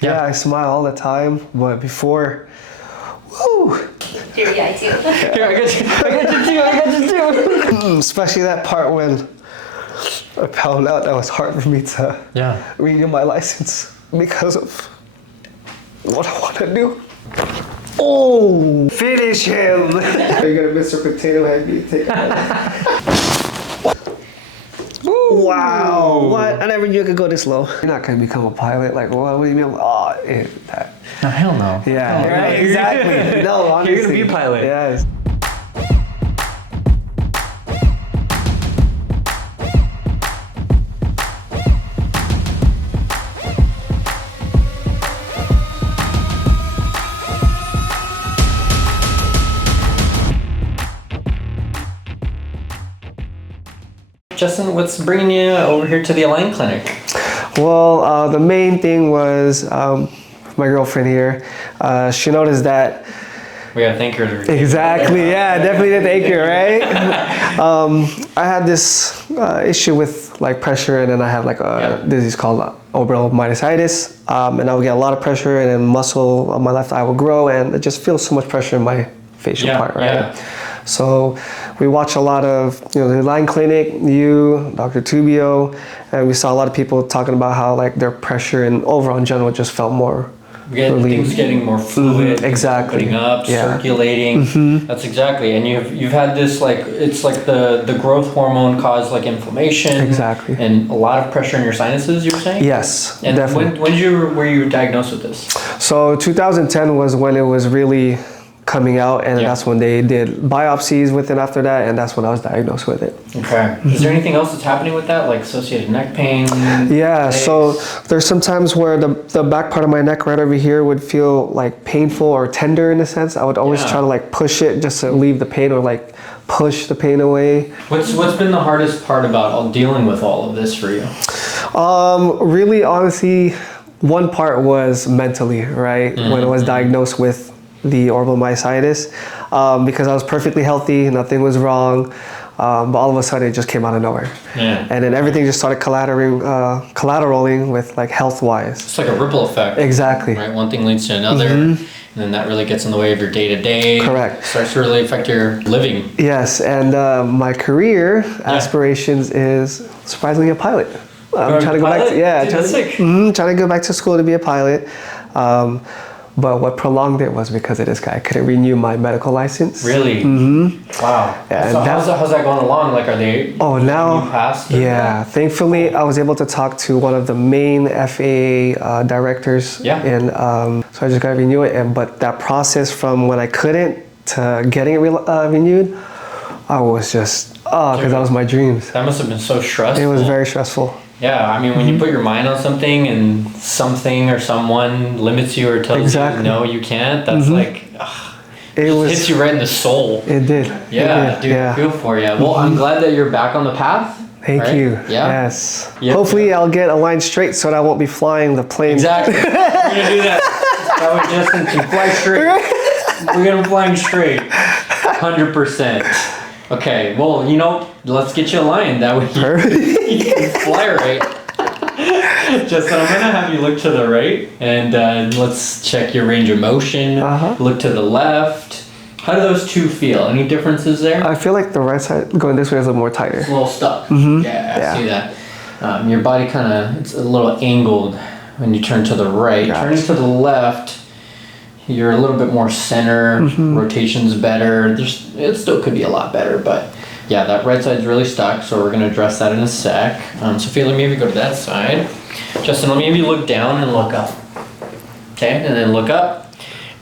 Yeah, I smile all the time, but before, woo! Here, yeah, I do. Here, I got you too. Especially that part when I found out that was hard for me to renew my license because of what I want to do. Oh, finish him! You're gonna Mr. Potato Head me take Wow! What? I never knew it could go this low. You're not gonna become a pilot. Like, what do you mean? Oh, that. No, hell no. Yeah, no, right, exactly. No, honestly. You're gonna be a pilot. Yes. Justin, what's bringing you over here to the Align Clinic? Well, the main thing was my girlfriend here. She noticed that. We gotta thank her. Exactly. Yeah, definitely to thank her, right? I had this issue with like pressure, and then I have like a disease called orbital myositis, and I would get a lot of pressure, and then muscle on my left eye will grow, and it just feels so much pressure in my facial part, right? Yeah. So we watch a lot of, the Align Clinic, you, Dr. Tubio, and we saw a lot of people talking about how like their pressure and overall in general just felt more things getting more fluid, exactly, opening up, circulating. That's exactly, and you've had this like it's like the growth hormone caused like inflammation, and a lot of pressure in your sinuses. You were saying? Yes, and definitely. When were you diagnosed with this? So 2010 was when it was really coming out, and that's when they did biopsies with it after that, and that's when I was diagnosed with it. Okay. Is there anything else that's happening with that, like associated neck pain? Yeah, so there's some times where the back part of my neck right over here would feel like painful or tender in a sense. I would always try to like push it just to leave the pain or like push the pain away. What's been the hardest part about dealing with all of this for you? Really, honestly, one part was mentally, right? When I was diagnosed with the orbital myositis, because I was perfectly healthy, nothing was wrong, but all of a sudden it just came out of nowhere. And then everything just started collateralizing with like health-wise. It's like a ripple effect. Exactly. Right, one thing leads to another, and then that really gets in the way of your day-to-day. Correct. Starts to really affect your living. Yes, and my career aspirations is surprisingly a pilot. I'm trying to go back to, trying to go back to school to be a pilot. But what prolonged it was because of this guy. I couldn't renew my medical license. Really? Wow. Yeah, so how's that going along? Like, are they? Oh, now. You passed? Yeah. Thankfully, I was able to talk to one of the main FAA directors. Yeah. And so I just got to renew it. But that process from when I couldn't to getting it renewed, I was just because that was my dreams. That must have been so stressful. It was very stressful. Yeah, I mean, when you put your mind on something and something or someone limits you or tells you no, you can't, that's like, it hits you right in the soul. It did. Yeah, dude, I feel for you. Well, I'm glad that you're back on the path. Thank you. Yeah. Yes. Yep. Hopefully I'll get a line straight so that I won't be flying the plane. Exactly. We're going to do that. That way Justin can fly straight. We're going to flying straight. 100%. Okay, well, let's get you a line. That way you can fly right. Justin, I'm going to have you look to the right, and let's check your range of motion. Look to the left. How do those two feel? Any differences there? I feel like the right side going this way is a little more tighter. It's a little stuck. Yeah, I see that. Your body it's a little angled when you turn to the right. Turning to the left, you're a little bit more center, rotation's better. It still could be a lot better, but yeah, that right side's really stuck, so we're gonna address that in a sec. Sophia, let me maybe go to that side. Justin, let me maybe look down and look up. Okay, and then look up.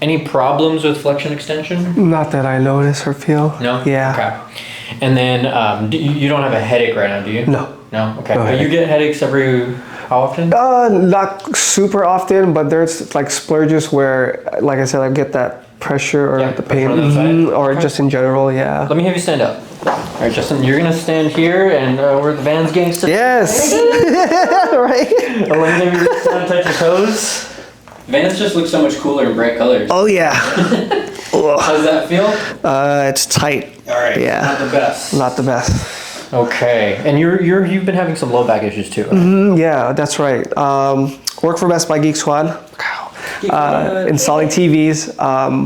Any problems with flexion extension? Not that I notice or feel. No? Yeah. Okay. And then you don't have a headache right now, do you? No. No? Okay. But you get headaches how often? Not super often, but there's like splurges where, like I said, I get that pressure or the pain, or just in general, Let me have you stand up. All right, Justin, you're gonna stand here, and where the van's getting stuck. Yes. Right. Elaine, maybe touch your toes. Vans just look so much cooler in bright colors. Oh yeah. How does that feel? It's tight. All right. Yeah. Not the best. Not the best. Okay, and you've been having some low back issues too. Right? Yeah, that's right. Work for Best Buy Geek Squad. installing TVs.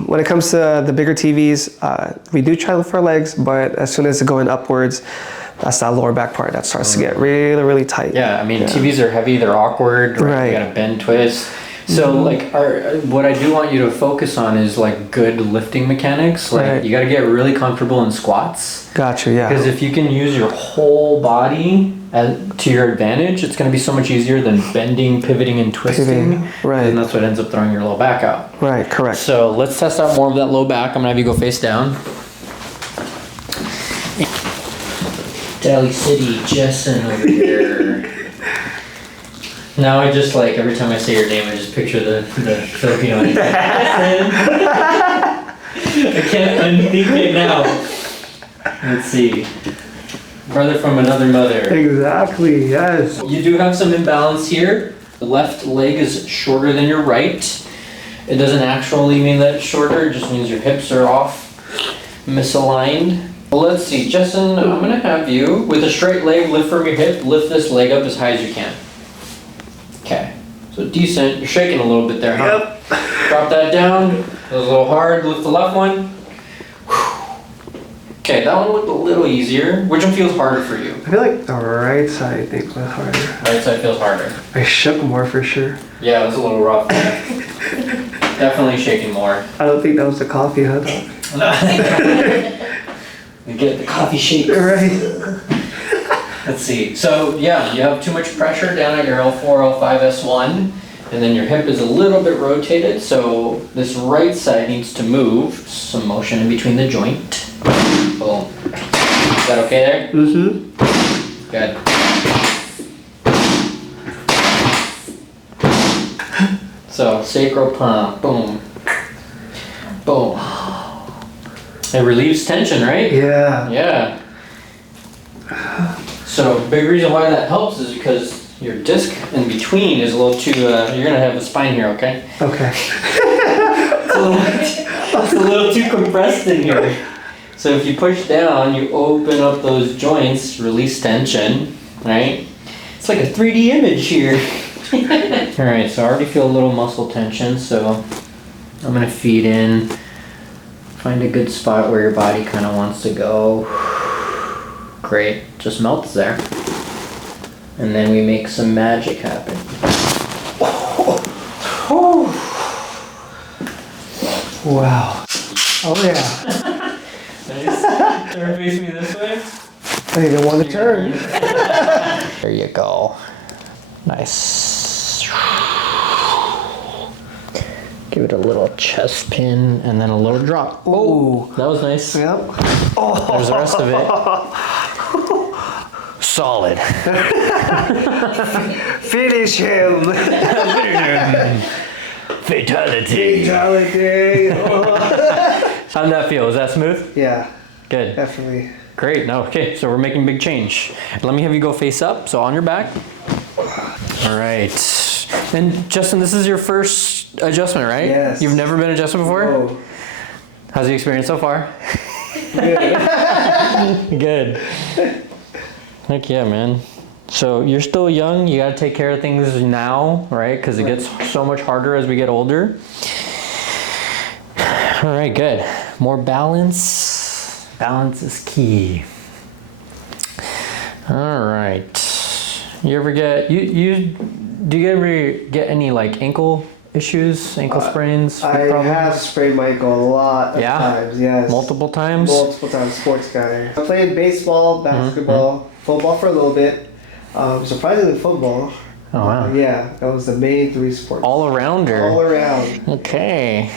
When it comes to the bigger TVs, we do try to lift our legs, but as soon as it's going upwards, that's that lower back part that starts to get really, really tight. Yeah, I mean, TVs are heavy, they're awkward, right? You gotta bend, twist. So like, what I do want you to focus on is like good lifting mechanics. Like you got to get really comfortable in squats. Gotcha, yeah. Because if you can use your whole body to your advantage, it's going to be so much easier than bending, pivoting, and twisting. Right. And that's what ends up throwing your low back out. Right, correct. So let's test out more of that low back. I'm going to have you go face down. Dailly City, Jessen over here. Now I just like, every time I say your name, I just picture the Filipino name. I can't unthink it now. Let's see. Brother from another mother. Exactly, yes. You do have some imbalance here. The left leg is shorter than your right. It doesn't actually mean that it's shorter, it just means your hips are off, misaligned. Well, let's see, Jessen, I'm gonna have you, with a straight leg, lift from your hip, lift this leg up as high as you can. Okay, so decent. You're shaking a little bit there, huh? Yep. Drop that down. That was a little hard. Lift the left one. Okay, that one looked a little easier. Which one feels harder for you? I feel like the right side, I think, was harder. Right side feels harder. I shook more for sure. Yeah, it was a little rough. Definitely shaking more. I don't think that was the coffee, huh? You get the coffee shake. Right. Let's see. So yeah, you have too much pressure down at your L4, L5, S1, and then your hip is a little bit rotated. So this right side needs to move. Some motion in between the joint. Boom. Is that okay there? Mm-hmm. Good. So sacral pump. Boom. Boom. It relieves tension, right? Yeah. Yeah. So big reason why that helps is because your disc in between is a little too, you're gonna have a spine here, okay? Okay. It's a little too compressed in here. So if you push down, you open up those joints, release tension, right? It's like a 3D image here. All right, so I already feel a little muscle tension, so I'm gonna feed in, find a good spot where your body kind of wants to go. Great, just melts there. And then we make some magic happen. Wow. Oh yeah. Nice. Turn face me this way. I didn't want to turn. There you go. Nice. Give it a little chest pin and then a little drop. Oh, that was nice. Yep. There's the rest of it. Solid. Finish him. Fatality. Fatality. How did that feel? Was that smooth? Yeah, Good. definitely. Great. Now, okay, so we're making big change. Let me have you go face up, so on your back. All right. And Justin, this is your first adjustment, right? Yes. You've never been adjusted before? Oh. How's the experience so far? Good. Good. Heck yeah, man. So you're still young, you gotta take care of things now, right? Because it gets so much harder as we get older. All right, good. More balance. Balance is key. All right. Do you ever get any like ankle issues, ankle sprains? I have sprained my ankle a lot of times, yes. Multiple times? Multiple times, sports guy. I played baseball, basketball, football for a little bit. Surprisingly football. Oh wow. Yeah, that was the main three sports. All around or? All around. Okay.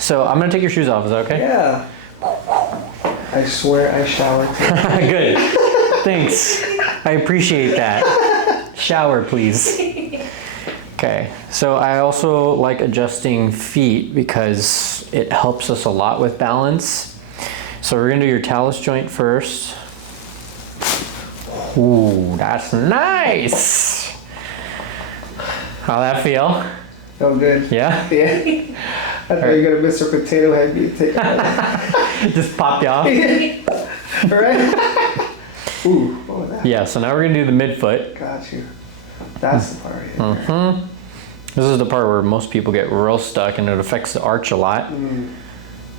So I'm gonna take your shoes off, is that okay? Yeah. I swear I showered. Good. Thanks. I appreciate that. Shower, please. Okay. So I also like adjusting feet because it helps us a lot with balance. So we're gonna do your talus joint first. Ooh, that's nice. How'd that feel? Felt good. Yeah? Yeah. I thought you were gonna Mr. Potato Head me take it. Just pop you off? Right? Ooh, what was that? Yeah, so now we're gonna do the midfoot. Got you. That's the part. Mm-hmm. This is the part where most people get real stuck, and it affects the arch a lot.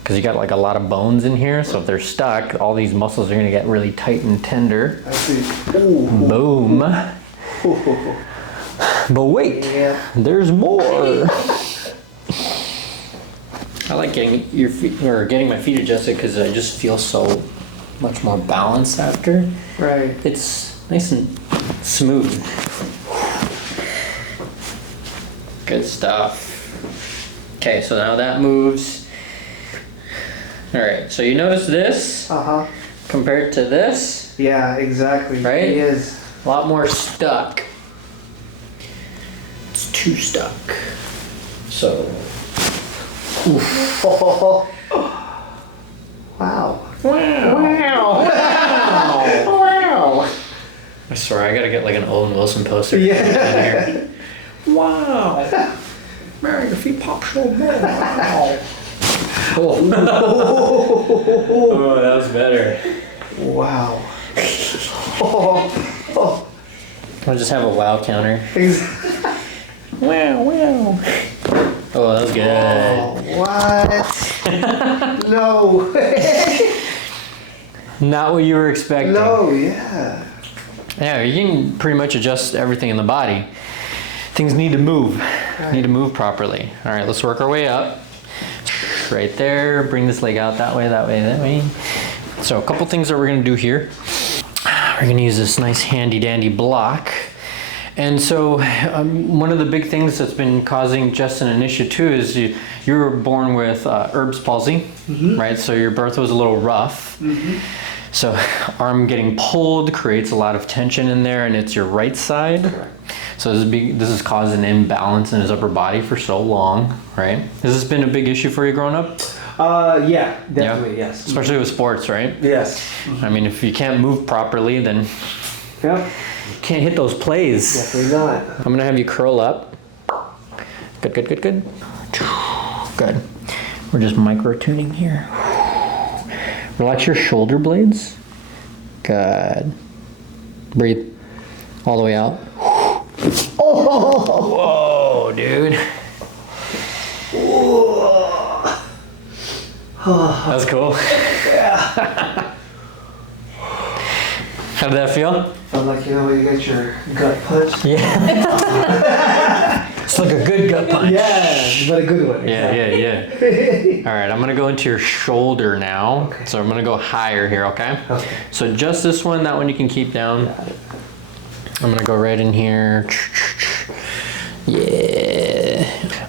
Because you got like a lot of bones in here, so if they're stuck, all these muscles are gonna get really tight and tender. I see. Ooh. Boom. But wait, there's more. I like getting your feet, or getting my feet adjusted, because I just feel so much more balanced after. Right. It's nice and smooth. Good stuff. Okay, so now that moves. All right, so you notice this compared to this? Yeah, exactly. Right? It is. A lot more stuck. It's too stuck. So, oof. Wow. Wow. I swear, I gotta get like an Owen Wilson poster. Yeah. Wow. Man, your feet pop so bad. Wow. Oh, that was better. Wow. I'll just have a wow counter. Wow, wow. Oh, that was good. Oh, what? No. Not what you were expecting. No, yeah. Yeah, you can pretty much adjust everything in the body. Things need to move. Need to move properly. All right, let's work our way up. Right there. Bring this leg out that way, that way, that way. So a couple things that we're gonna do here. We're gonna use this nice handy dandy block. And so one of the big things that's been causing Justin an issue too is you were born with Erb's palsy, right? So your birth was a little rough. So arm getting pulled creates a lot of tension in there, and it's your right side. Correct. So this has caused an imbalance in his upper body for so long, right? Has this been a big issue for you growing up? Yeah, definitely, yes. Especially with sports, right? Yes. I mean, if you can't move properly, then Yep. you can't hit those plays. Definitely not. I'm gonna have you curl up. Good, good, good, good. Good. We're just micro-tuning here. Relax your shoulder blades. Good. Breathe all the way out. Oh! Whoa, dude. That was cool. Yeah. How did that feel? Felt like, you know, when you get your gut punch. Yeah. It's like a good gut punch. Yeah, but a good one. Yeah, exactly. yeah. All right, I'm gonna go into your shoulder now. Okay. So I'm gonna go higher here, okay? Okay. So just this one, that one you can keep down. I'm gonna go right in here. Yeah.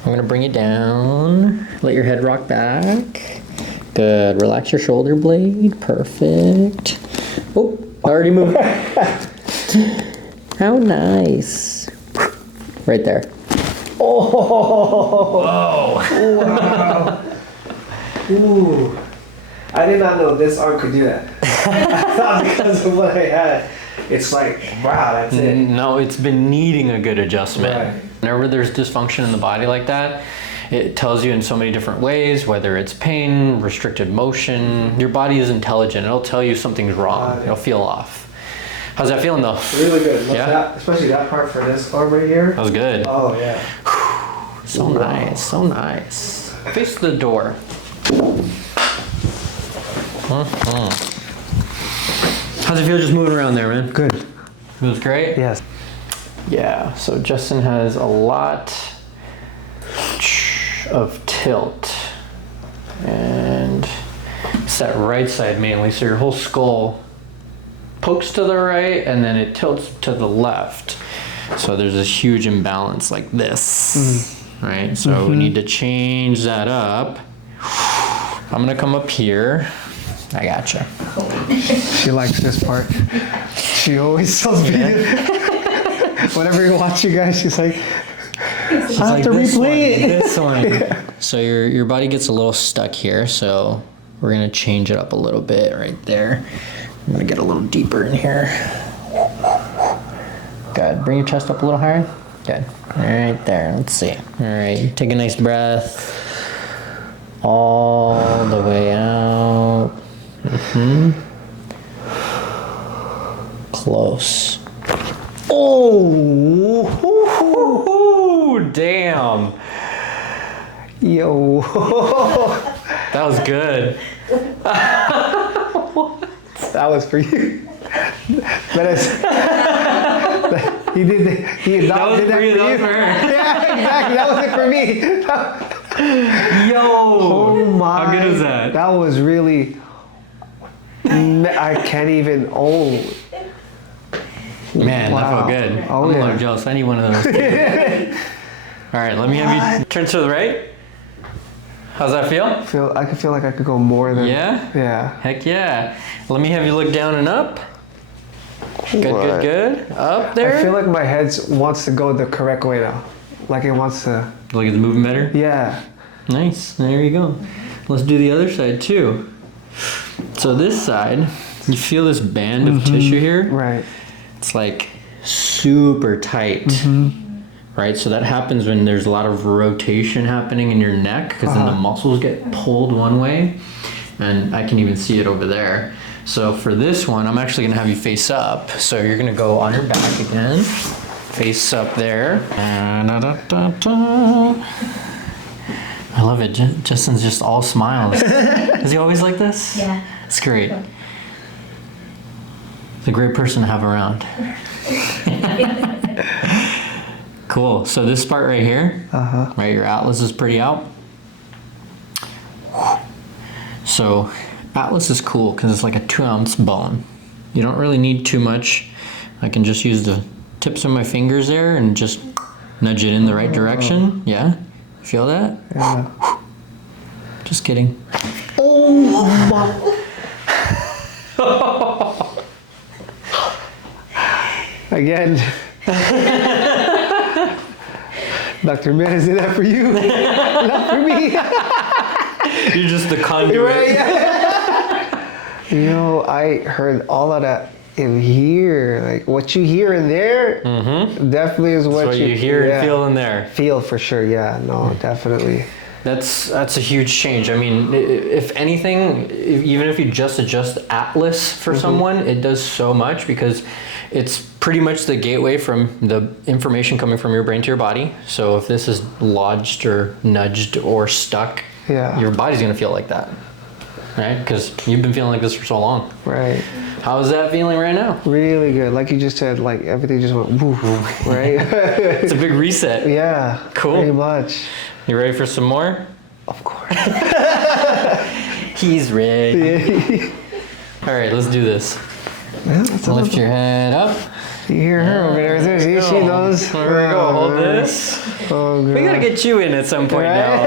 I'm gonna bring it down. Let your head rock back. Good. Relax your shoulder blade. Perfect. Oh, already moved. How nice. Right there. Oh! Whoa. Wow. Ooh. I did not know this arm could do that. I thought because of what I had, it's like, wow, that's it. No, it's been needing a good adjustment. Right. Whenever there's dysfunction in the body like that, it tells you in so many different ways, whether it's pain, restricted motion. Your body is intelligent. It'll tell you something's wrong. It'll feel off. How's that feeling though? Really good. Yeah? That, especially that part for this arm right here. That was good. Oh, yeah. So nice, so nice. Face the door. How's it feel just moving around there, man? Good. Feels great? Yes. Yeah, so Justin has a lot of tilt. And it's that right side mainly, so your whole skull pokes to the right and then it tilts to the left. So there's this huge imbalance like this. Right? So we need to change that up. I'm gonna come up here. I gotcha. She likes this part. She always tells me. Whenever you watch you guys, she's like, I have to replay it. This one. So your body gets a little stuck here, so we're gonna change it up a little bit right there. I'm gonna get a little deeper in here. Good. Bring your chest up a little higher. Good. Right there. Let's see. All right. Take a nice breath. All the way out. Close. Oh, damn. Damn. Yo. That was good. That was for you. That is. He did. He adopted that for you. That was for her. Yeah, exactly. That wasn't for me. Yo. Oh my. How good is that? That was really. I can't even. Oh. Man, Wow. that felt good. Oh, I'm a yeah. little jealous. I need one of those. All right, let me have you turn to the right. How's that feel? I can feel like I could go more than. Yeah? Yeah. Heck yeah. Let me have you look down and up. Good, good. Up there. I feel like my head wants to go the correct way now. Like it wants to. Like it's moving better? Yeah. Nice. There you go. Let's do the other side too. So this side, you feel this band of tissue here? Right. It's like super tight. Right? So that happens when there's a lot of rotation happening in your neck because then the muscles get pulled one way. And I can even see it over there. So for this one, I'm actually gonna have you face up. So you're gonna go on your back again. Face up there. I love it. Justin's just all smiles. Is he always like this? Yeah. It's great. It's a great person to have around. Cool. So this part right here, right, your atlas is pretty out. So atlas is cool because it's like a 2-ounce bone. You don't really need too much. I can just use the tips of my fingers there and just nudge it in the right direction. Yeah? Feel that? Yeah. Just kidding. Oh my. Again. Dr. Jimenez did that for you. Not for me. You're just the conduit. Right? You know, I heard all of that in here. Like what you hear in there definitely is what, That's what you hear and feel in there. Feel for sure, yeah. No, definitely. That's a huge change. I mean, if anything, even if you just adjust atlas for someone, it does so much because it's pretty much the gateway from the information coming from your brain to your body. So if this is lodged or nudged or stuck, your body's gonna feel like that, right? Because you've been feeling like this for so long. Right. How is that feeling right now? Really good. Like you just said, like everything just went woof, right? It's a big reset. Yeah. Cool. Pretty much. You ready for some more? Of course. He's ready. All right, let's do this. Yeah, Lift your head up. You hear her over there. See, she knows. There we go. Hold this. Oh, God. We gotta get you in at some point now.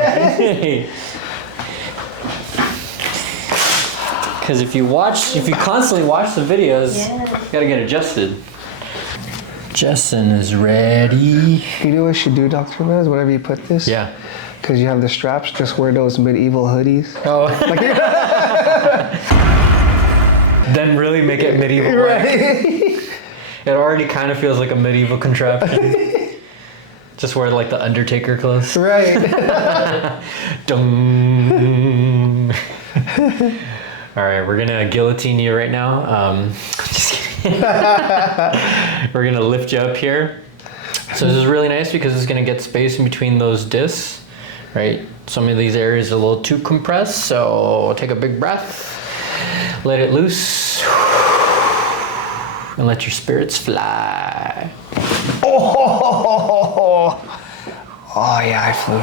Because if you constantly watch the videos, you gotta get adjusted. Justin is ready. You know what you should do, Dr. Jimenez? Whenever you put this? Yeah. Because you have the straps, just wear those medieval hoodies. Oh. Then really make it medieval. Right. It already kind of feels like a medieval contraption. Just wear like the Undertaker clothes. Right. Dung. All right, we're gonna guillotine you right now. Just kidding. We're gonna lift you up here. So this is really nice because it's gonna get space in between those discs, right? Some of these areas are a little too compressed, so take a big breath, let it loose, and let your spirits fly. Oh yeah, I flew.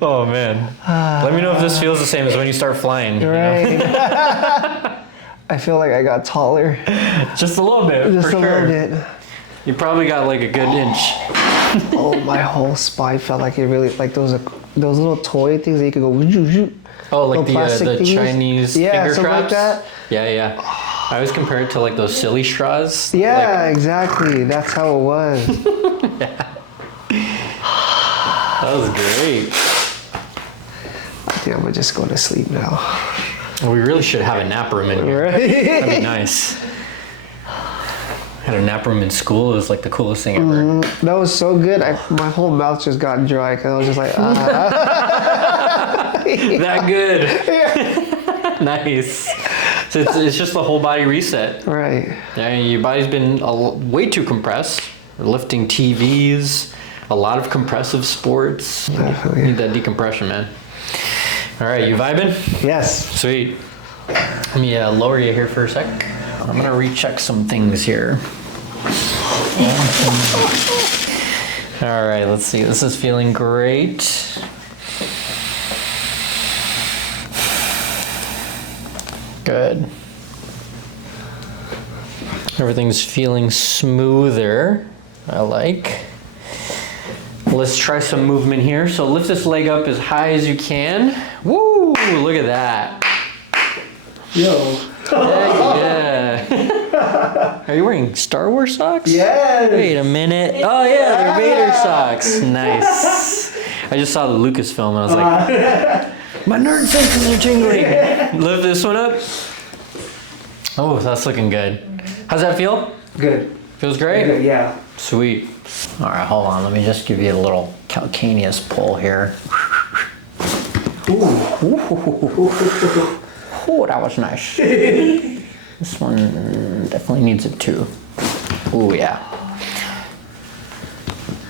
Oh man. Let me know if this feels the same as when you start flying. Right. You know? I feel like I got taller. Just a little bit. Just for a sure. little bit. You probably got like a good inch. Oh, my whole spine felt like it really, like those little toy things that you could go, woo. Oh, like Little plastic the thingies? Chinese Yeah, finger something like traps? that. Yeah. I always compare it to like those silly straws. Yeah, exactly. That's how it was. That was great. Yeah, I'm gonna just go to sleep now. Well, we really should have a nap room in here. Right? That'd be nice. Had a nap room in school. It was like the coolest thing ever. That was so good. My whole mouth just got dry because I was just like, That good. Nice. So it's just the whole body reset. Right. Yeah, your body's been way too compressed. Lifting TVs, a lot of compressive sports. You need that decompression, man. All right, you vibing? Yes. Sweet. Let me lower you here for a sec. I'm gonna recheck some things here. All right, let's see. This is feeling great. Good. Everything's feeling smoother. I like. Let's try some movement here. So lift this leg up as high as you can. Woo! Look at that. Yo. Yeah. Are you wearing Star Wars socks? Yes. Wait a minute. Oh yeah, they're Vader socks. Nice. I just saw the Lucasfilm and I was like, my nerd senses are tingling. Lift this one up. Oh, that's looking good. How's that feel? Good. Feels great? Good, yeah. Sweet. All right, hold on. Let me just give you a little calcaneus pull here. Ooh, that was nice. This one definitely needs it too. Ooh, yeah.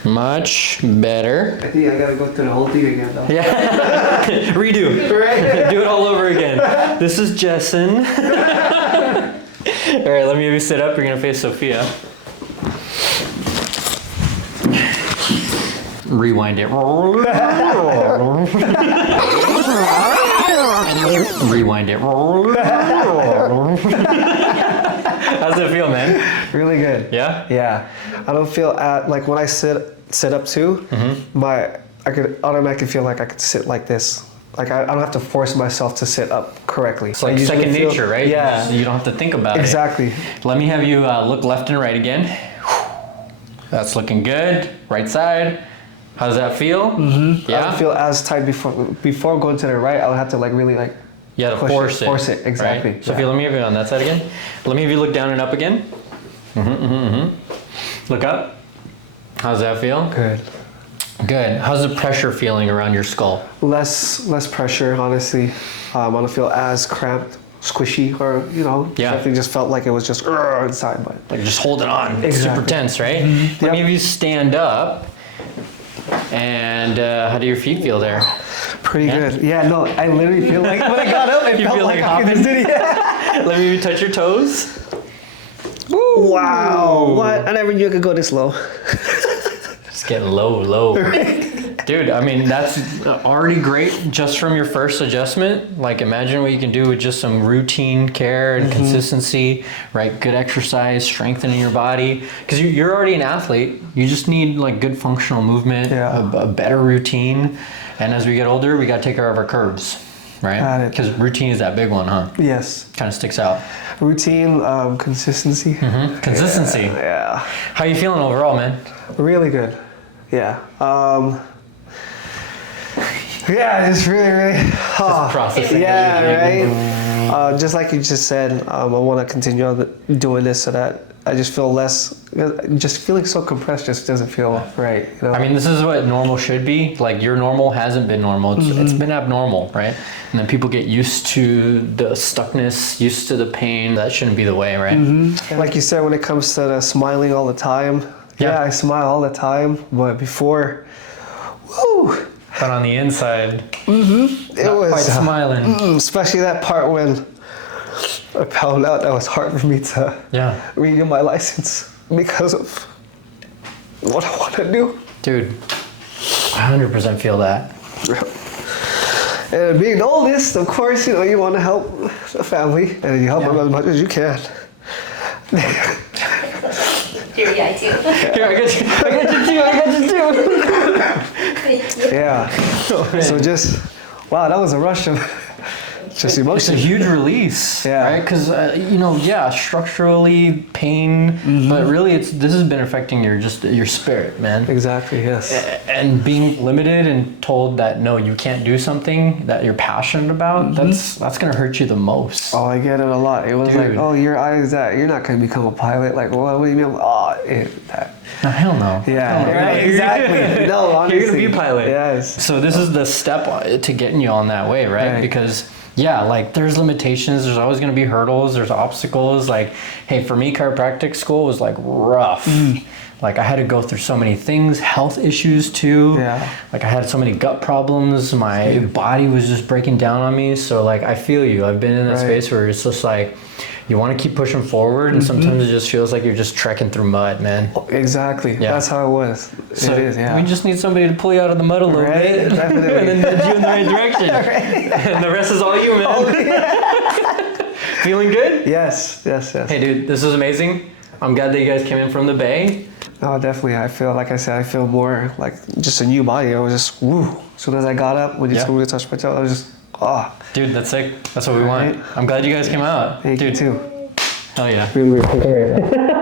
Much better. I think I gotta go through the whole thing again though. Yeah. Redo. Right. Do it all over again. This is Jessen. All right, let me have you sit up. You're gonna face Sophia. Rewind it. Rewind it. How's it feel, man? Really good. Yeah? Yeah. I don't feel like when I sit up too, I could automatically feel like I could sit like this. Like I don't have to force myself to sit up correctly. It's like second nature, right? Yeah. You don't have to think about it. Exactly. Let me have you look left and right again. That's looking good. Right side. How does that feel? Mm-hmm. Yeah. I don't feel as tight before going to the right. I would have to like really like. You had to force it. Force it, exactly. Right? Sophia, let me have you on that side again. Let me have you look down and up again. Look up. How's that feel? Good. Good. How's the pressure feeling around your skull? Less pressure, honestly. I don't feel as cramped, squishy, or definitely just felt like it was just inside, but Like just holding on. Exactly. Super tense, right? Let me have you stand up. And how do your feet feel there? pretty good. Yeah, no, I literally feel like when I got up, it You felt feel like I could hopping? just do it. Yeah. Let me touch your toes. Wow. What? I never knew I could go this low. It's getting low. Dude, I mean, that's already great just from your first adjustment. Like, imagine what you can do with just some routine care and consistency, right? Good exercise, strengthening your body. Because you're already an athlete. You just need, like, good functional movement, a better routine. And as we get older, we got to take care of our curves, right? Because routine is that big one, huh? Yes. Kind of sticks out. Routine, consistency. Consistency. Yeah. How you feeling overall, man? Really good. Yeah. Yeah, it's really. Just processing. Yeah, right. Just like you just said, I want to continue on doing this so that I just feel less. Just feeling so compressed just doesn't feel right. You know? I mean, this is what normal should be. Like, your normal hasn't been normal. It's been abnormal, right? And then people get used to the stuckness, used to the pain. That shouldn't be the way, right? Like you said, when it comes to the smiling all the time. Yeah, I smile all the time, but before, woo. But on the inside, it was quite smiling. Especially that part when I found out that it was hard for me to renew my license because of what I want to do. Dude, I 100% feel that. And being the oldest, of course, you want to help the family, and you help them as much as you can. Here, yeah, I do. Here, I got you too. Thank you. Yeah. So just, wow, that was a rush of just emotion. It's a huge release, right? Because structurally pain, but really this has been affecting your spirit, man. Exactly. Yes. And being limited and told that no, you can't do something that you're passionate about. That's gonna hurt you the most. Oh, I get it a lot. It was like, oh, your eyes that you're not gonna become a pilot. Like, what do you mean? Oh, that. No, hell no. Yeah, right, exactly. No, honestly. You're gonna be a pilot. Yes. So this is the step to getting you on that way, right? Because yeah, like there's limitations. There's always going to be hurdles. There's obstacles. Like, hey, for me, chiropractic school was like rough. Like I had to go through so many things, health issues too. Yeah. Like I had so many gut problems. My body was just breaking down on me. So like I feel you. I've been in that space where it's just like you want to keep pushing forward, and sometimes it just feels like you're just trekking through mud, man. Exactly. Yeah. That's how it was. So it is. Yeah. we just need somebody to pull you out of the mud a little bit, Definitely. and then nudge you in the right direction. And the rest is all you, man. Feeling good? Yes. Hey, dude, this was amazing. I'm glad that you guys came in from the Bay. No, definitely. I feel, like I said, I feel more like just a new body. I was just, woo. As soon as I got up, when you told me to touch my toe, I was just, Dude, that's sick. That's what we want. I'm glad you guys came out. Thank you Dude, too. hell yeah. Really appreciate it.